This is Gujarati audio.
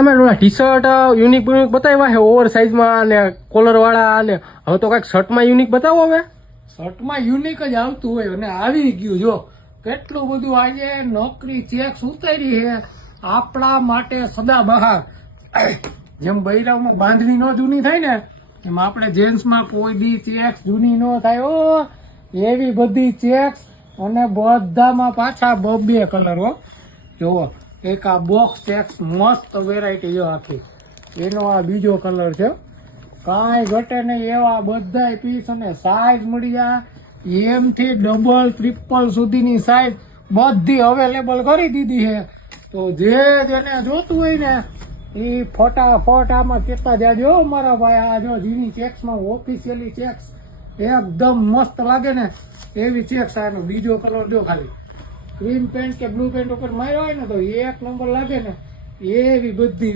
તમે ટી શર્ટ યુનિક બતાવ્યા છે ઓવર સાઇઝમાં ને કોલર વાળા અને હવે તો કઈક શર્ટમાં યુનિક બતાવો હવે. શર્ટમાં યુનિક જ આવતું હોય અને આવી ગયું જો કેટલું બધું આજે નોકરી ચેક્સ ઉતારી છે આપણા માટે સદાબહાર. જેમ બૈરાવમાં બાંધણી નો જૂની થાય ને એમ આપણે જેન્ટ્સમાં કોઈ દી ચેક્સ જૂની ન થાય. ઓ એવી બધી ચેક્સ અને બધામાં પાછા બબ્બે કલર હો. જુઓ એક આ બોક્સ ચેક્સ મસ્ત વેરાયટી જો આખી એનો આ બીજો કલર છે. કાંઈ ઘટે નહીં એવા બધા પીસ અને સાઈઝ મળી જાય એમ થી ડબલ ટ્રિપલ સુધીની સાઈઝ બધી અવેલેબલ કરી દીધી છે. તો જેને જોતું હોય ને એ ફટાફટ આમાં કેતા જાજો મારા ભાઈ. આ જો જીની ચેક્સમાં ઓફિશિયલી ચેક્સ એકદમ મસ્ત લાગે ને એવી ચેક્સ. આનો બીજો કલર જો ખાલી ક્રીમ પેન્ટ કે બ્લુ પેન્ટ ઉપર માર્યો હોય ને તો એક નંબર લાગે ને એવી બધી